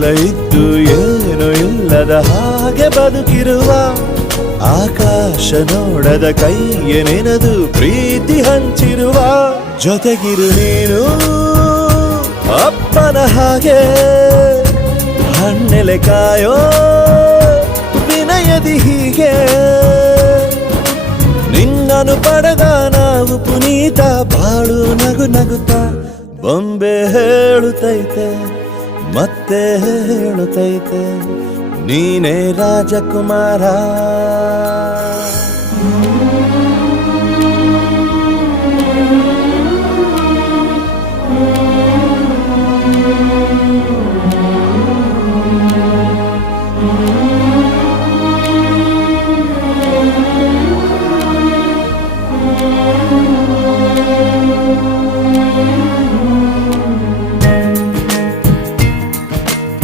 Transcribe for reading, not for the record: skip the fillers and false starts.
ಎಲ್ಲ ಇದ್ದು ಏನು ಇಲ್ಲದ ಹಾಗೆ ಬದುಕಿರುವ ಆಕಾಶ ನೋಡದ ಕೈಯೇ ನೆನೆದು ಪ್ರೀತಿ ಹಂಚಿರುವ ಜೊತೆಗಿರು ನೀನು ಅಪ್ಪನ ಹಾಗೆ ಹಣ್ಣೆಲೆ ಕಾಯೋ ವಿನಯದಿ ಹೀಗೆ ನಿನ್ನನು ಪಡೆದ ನಾವು ಪುನೀತ ಬಾಳು ನಗು ನಗುತ್ತಾ ಬೊಂಬೆ ಹೇಳುತ್ತೈತೆ ಮತ್ತೆ ಹೇಳುತ್ತೈತೆ ನೀನೇ ರಾಜಕುಮಾರ.